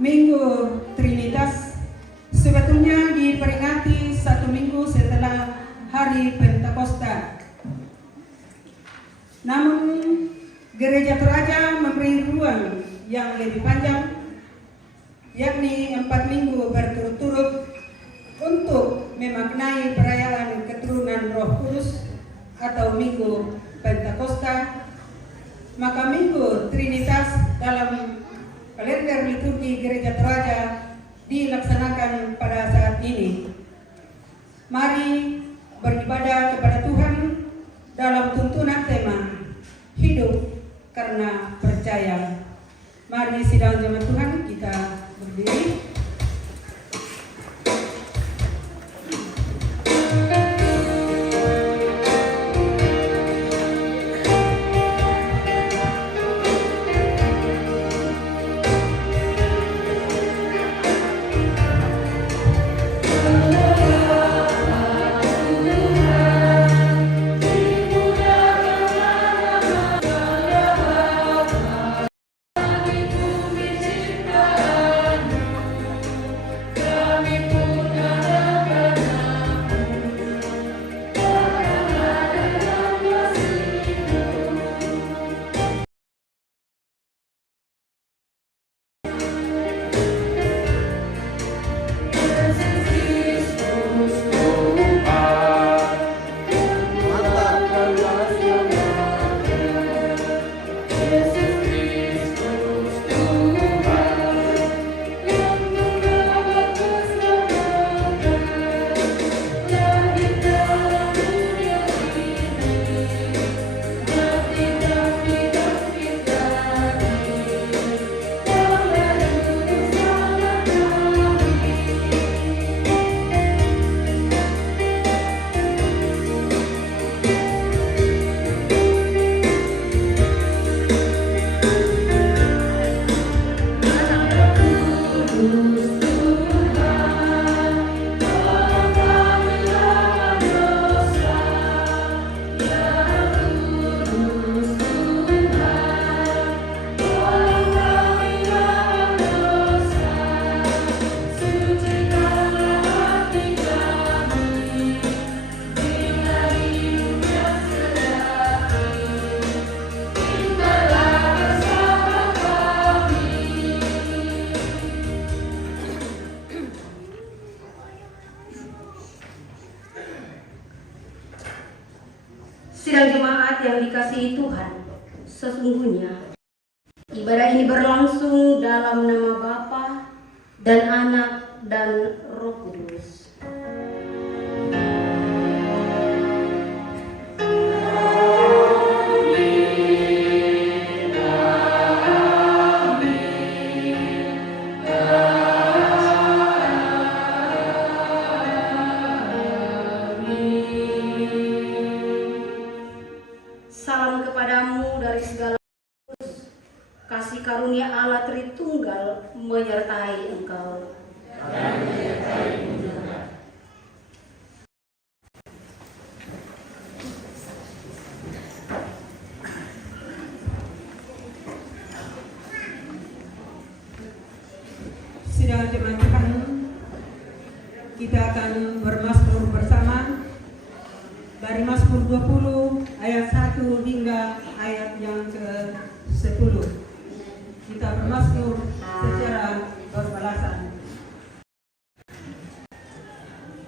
Minggu Trinitas sebetulnya diperingati 1 minggu setelah hari Pentakosta. Namun Gereja Toraja memberi ruang yang lebih panjang, yakni 4 minggu berturut-turut untuk memaknai perayaan keturunan Roh Kudus atau Minggu Pentakosta. Maka Minggu Trinitas dalam kalender liturgi Gereja Toraja dilaksanakan pada saat ini. Mari beribadah kepada Tuhan dalam tuntunan tema hidup karena percaya. Mari sidang jemaat Tuhan kita berdiri. Sidang jemaat yang dikasihi Tuhan, sesungguhnya ibadah ini berlangsung dalam nama Bapa dan Anak dan Roh Kudus. Salam kepadamu dari segala kudus, kasih karunia Allah Tritunggal menyertai engkau. Dan menyertai-Mu juga. Sidang jemaat Tuhan, kita akan bermazmur bersama dari Mazmur 20 ayat 1 hingga ayat yang ke-10. Kita bermazmur secara berbalasan.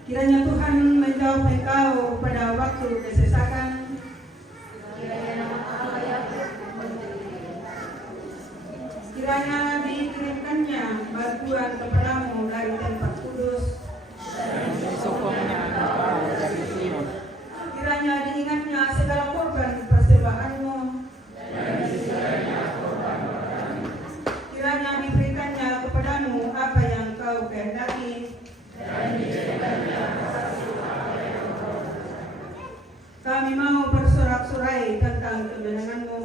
Kiranya Tuhan menjawab engkau pada waktu kesesakan. Kiranya dikirimkannya bantuan kepadamu dari tempat kudus. Kiranya diingatnya segala korban persembahanmu. Kiranya diberikannya kepadamu apa yang kau kehendaki. Kami mau bersorak-sorai tentang kemenanganmu.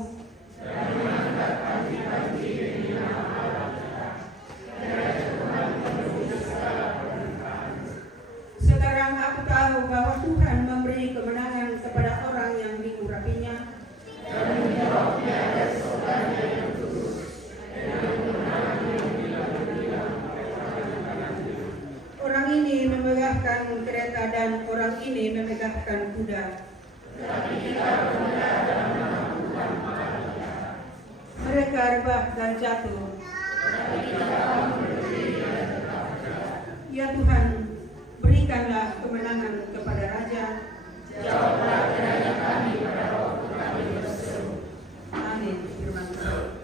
Sekarang aku tahu bahwa Tuhan memberi kemenangan kepada orang yang diurapinya. orang ini memegahkan kuda. Mereka rebah dan jatuh. Ya Tuhan, berikanlah kemenangan kepada Raja. Jawablah kiranya kami pada waktu kami berseru. Amin. Firman Tuhan.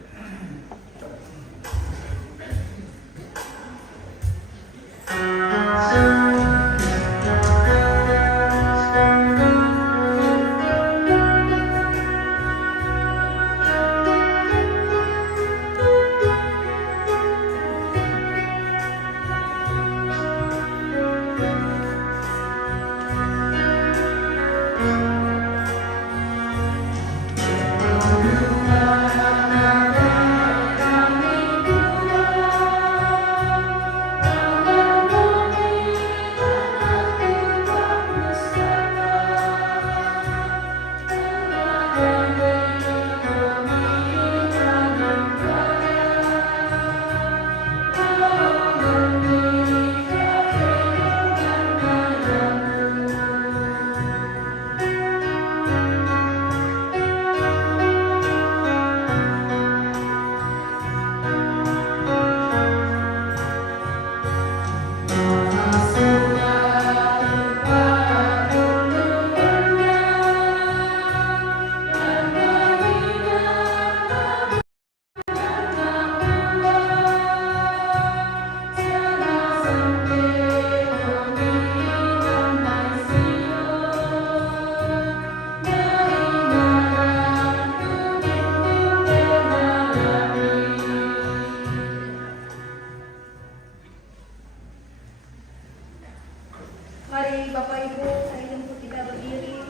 Mari Bapak Ibu, saya jemput kita berdiri.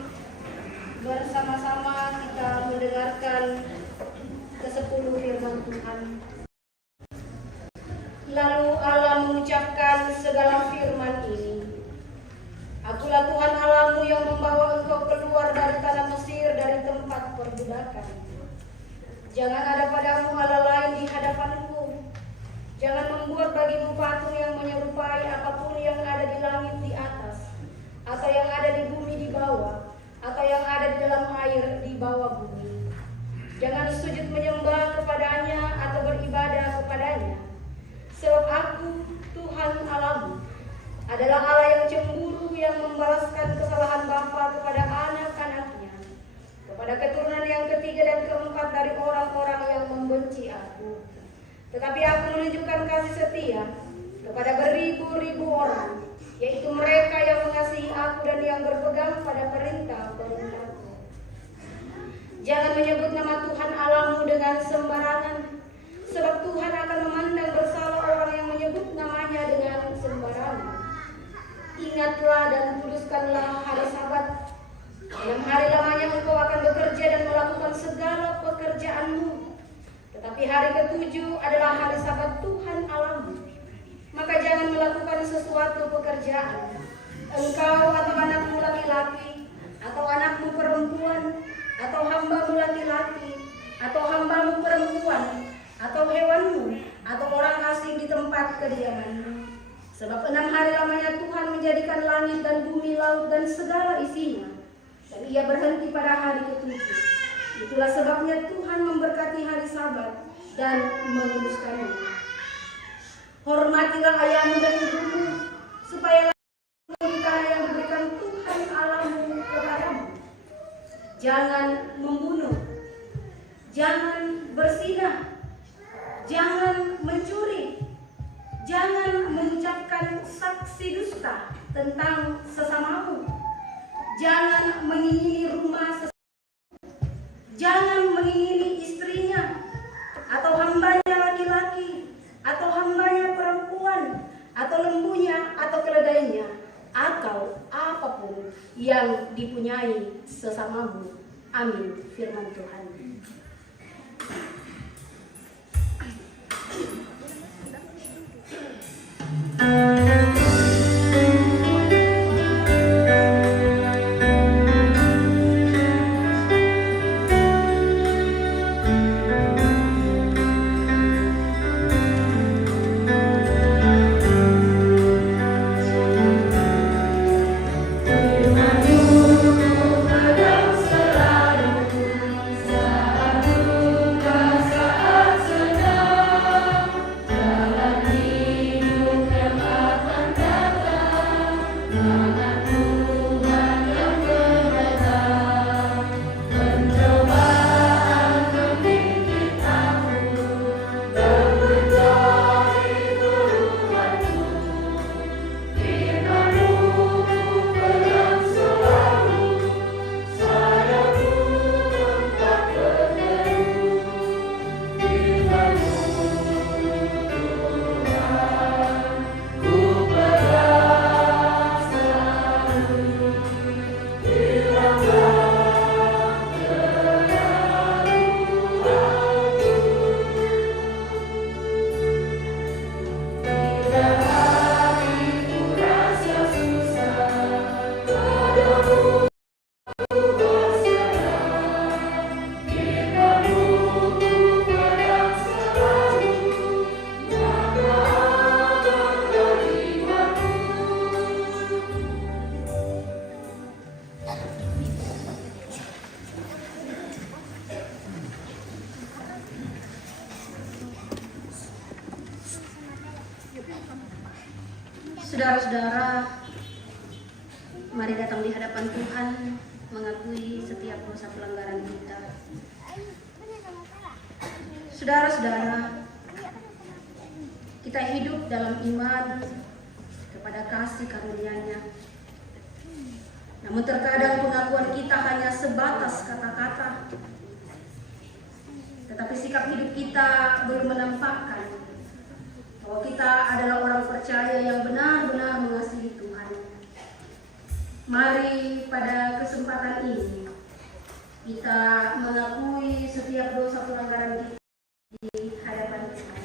Bersama-sama kita mendengarkan ke-10 firman Tuhan. Lalu Allah mengucapkan segala firman ini. Akulah Tuhan Allahmu yang membawa engkau keluar dari tanah Mesir, dari tempat perbudakan. Jangan ada padamu Allah lain di hadapanku. Jangan membuat bagimu patung yang menyerupai apapun yang ada di langit di atas, atau yang ada di bumi di bawah, atau yang ada di dalam air di bawah bumi. Jangan sujud menyembah kepadanya atau beribadah kepadanya. Sebab aku, Tuhan Allahmu, adalah Allah yang cemburu, yang membalaskan kesalahan bapa kepada anak-anaknya, kepada keturunan yang ketiga dan keempat dari orang-orang yang membenci aku. Tetapi aku menunjukkan kasih setia kepada beribu-ribu orang, yaitu mereka yang mengasihi aku dan yang berpegang pada perintah-perintahku. Jangan menyebut nama Tuhan Allahmu dengan sembarangan, sebab Tuhan akan memandang bersalah orang yang menyebut namanya dengan sembarangan. Ingatlah dan kuduskanlah hari Sabat. 6 hari lamanya engkau akan bekerja dan melakukan segala pekerjaanmu. Tetapi hari ke-7 adalah hari Sabat Tuhan Allahmu. Maka jangan melakukan sesuatu pekerjaan, engkau atau anakmu laki-laki, atau anakmu perempuan, atau hambamu laki-laki, atau hambamu perempuan, atau hewanmu, atau orang asing di tempat kediamanmu. Sebab 6 hari lamanya Tuhan menjadikan langit dan bumi, laut dan segala isinya, dan ia berhenti pada hari ke-7. Itulah sebabnya Tuhan memberkati hari Sabat dan menguduskannya. Hormatilah ayahmu dan ibumu, supaya di tanah yang diberikan Tuhan Allahmu kepadamu. Jangan membunuh, jangan berzinah, jangan mencuri, jangan mengucapkan saksi dusta tentang sesamamu, jangan mengingini rumah sesamamu, jangan mengingini istrinya, atau hambanya laki-laki, atau hambanya perempuan, atau lembunya, atau keledainya, atau apapun yang dipunyai sesamamu. Amin. Firman Tuhan. Saudara-saudara, mari datang di hadapan Tuhan, mengakui setiap dosa pelanggaran kita. Saudara-saudara, kita hidup dalam iman kepada kasih karunia-Nya. Namun terkadang pengakuan kita hanya sebatas kata-kata, tetapi sikap hidup kita belum menampakkan bahwa kita adalah orang percaya yang benar-benar mengasihi Tuhan. Mari pada kesempatan ini kita mengakui setiap dosa pelanggaran kita di hadapan Tuhan.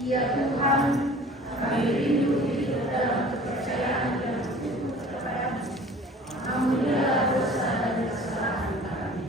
Ya Tuhan, kami rindu hidup dalam kepercayaan dan sungguh kepada-Mu. Ampunilah dosa dan kesalahan kami.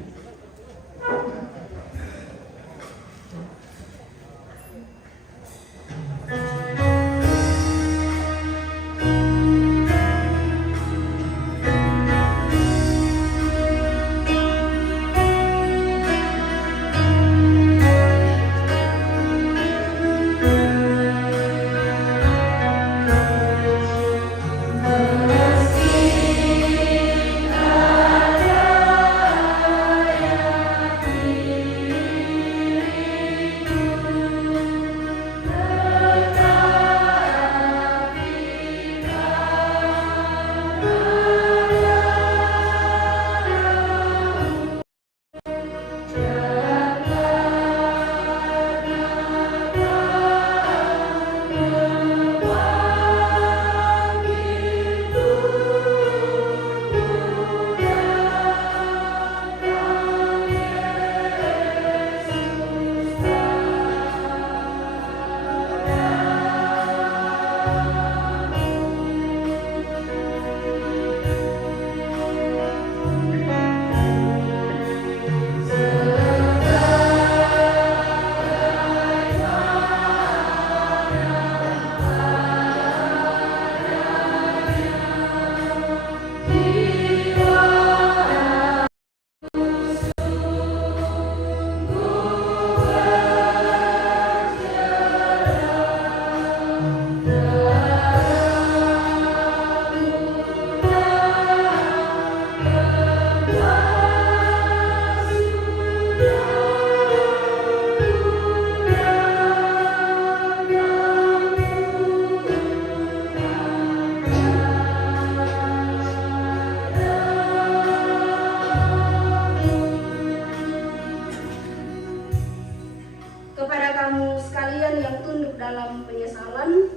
Kepada kamu sekalian yang tunduk dalam penyesalan,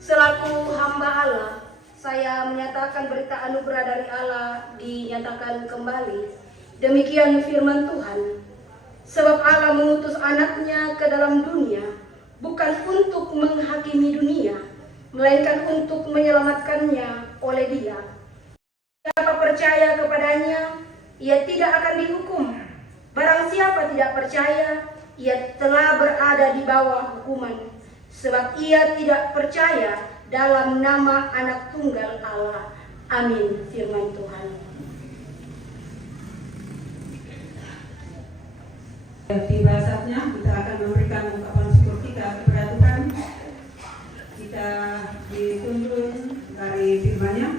selaku hamba Allah, saya menyatakan berita anugerah dari Allah dinyatakan kembali. Demikian firman Tuhan. Sebab Allah mengutus anaknya ke dalam dunia, bukan untuk menghakimi dunia, melainkan untuk menyelamatkannya oleh Dia. Siapa percaya kepadanya, ia tidak akan dihukum. Barang siapa tidak percaya, ia telah berada di bawah hukuman, sebab ia tidak percaya dalam nama Anak Tunggal Allah. Amin. Firman Tuhan. Tiba saatnya kita akan memberikan ungkapan syukur kita kepada Tuhan. Kita dituntun dari firman-Nya.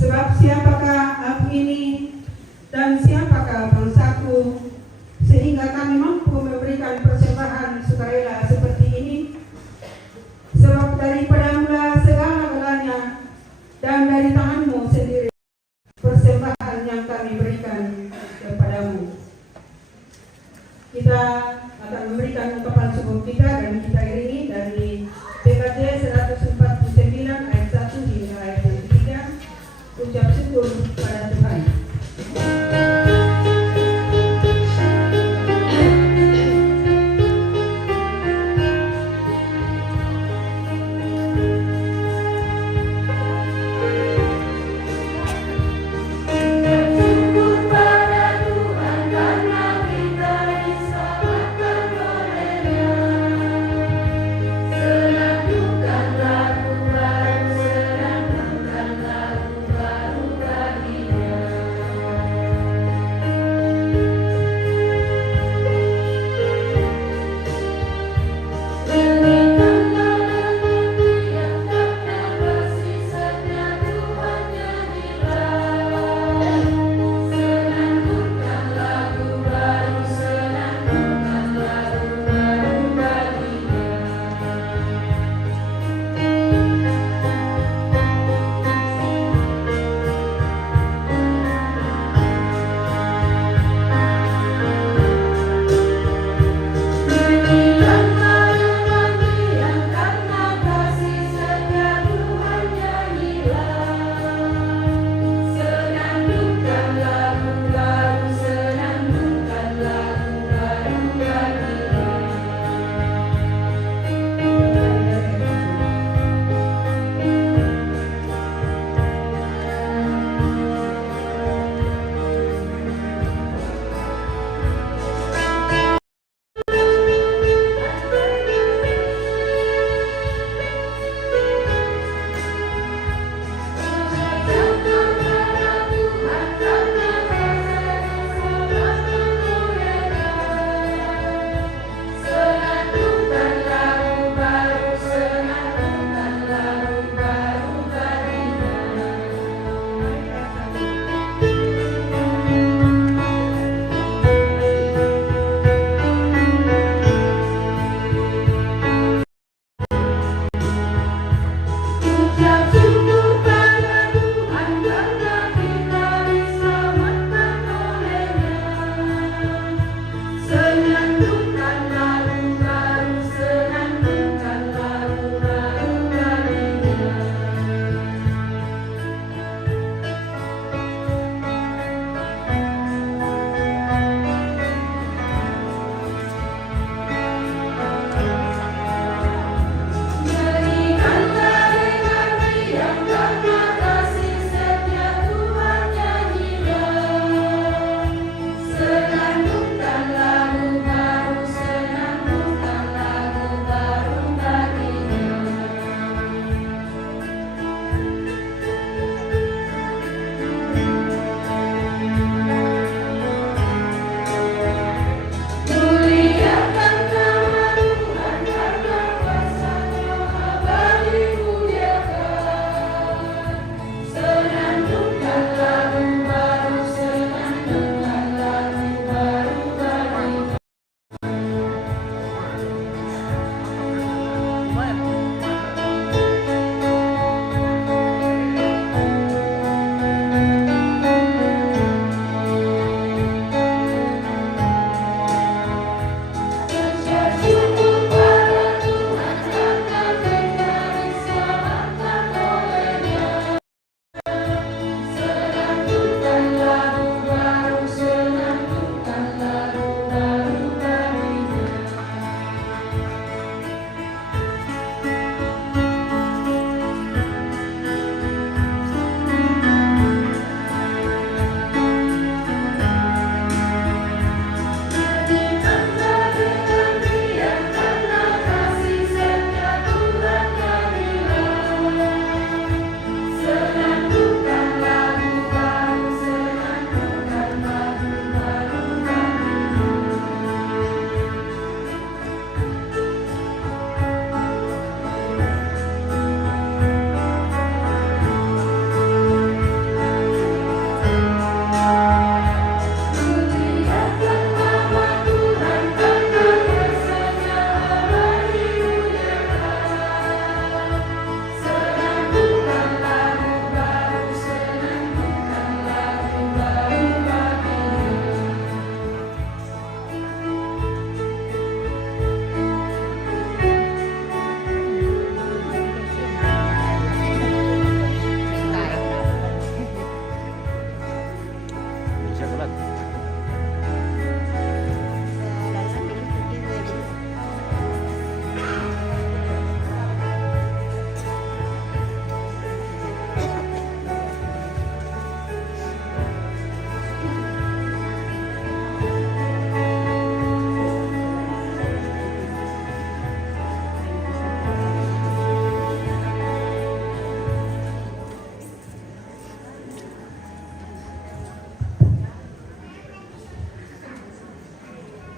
Sebab siapakah aku ini dan siapakah bangsaku, sehingga kami mampu memberikan persembahan sukarela seperti ini. Sebab daripadamu-lah segala-galanya, dan dari tangan-Mu sendiri persembahan yang kami berikan kepadamu. Kita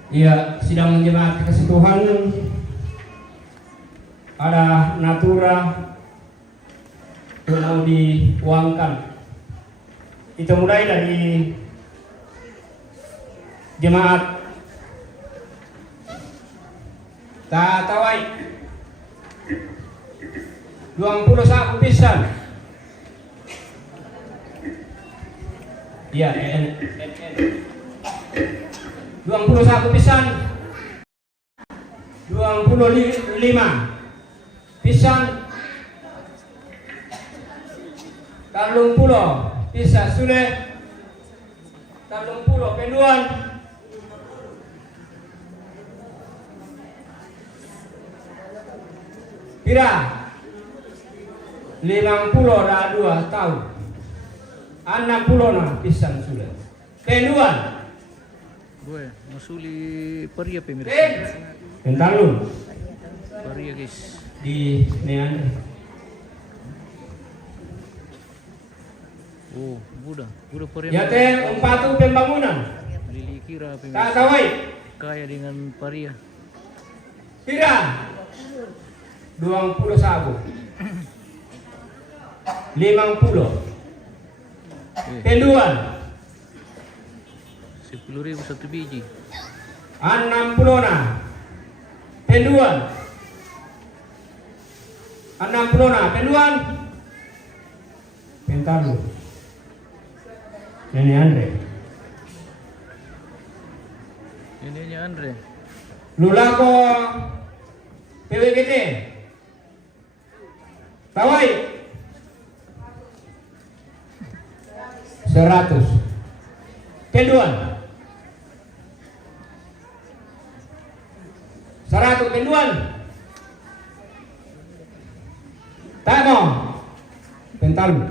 Iya, sidang jemaat kasih Tuhan, ada natura yang mau diuangkan. Kita mulai dari jemaat Tatawai 21 pisan. Ya, 21 pisan. 25 pisan. 30 pisan sudah. 30 penduan. Pira 50 dah 2 tahun 60 na pisan sudah penduan gue masuli paria pemirsa pentalun paria guys di Nean. oh budak paria Ya teh umpatu pembangunan lili kira tak pemirsa kawai kaya dengan paria pira 20 sabu 50 penduan 10.000 satu biji 60 na penduan 60 na penduan pentalu Nenek Andre ini Andre lulako PWGT Tawai 100 penduan 100 penduan tak mau pentalu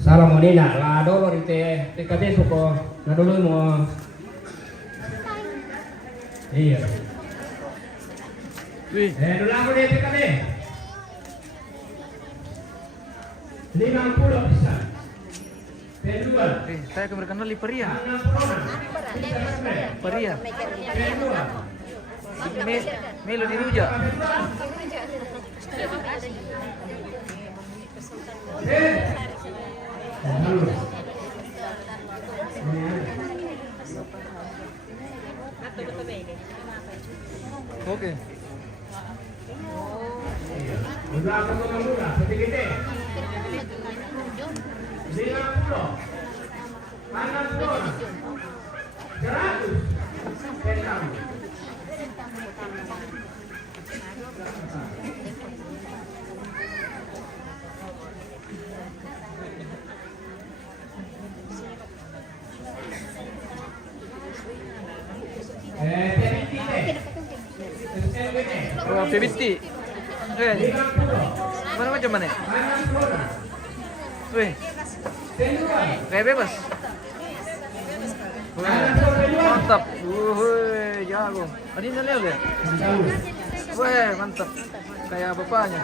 salam modena la dolo di TKB suko na dolo mo iya wih dulu aku di TKB 50 bisa penduan saya akan berkenali paria 60 paria penduan Melo di Ruja oke udah aku murah sedikit deh 50 60 100 pentam oh Pebiti mana macam mana wih kayak bebas mantap jago ini nilai ya wih mantap kayak bapaknya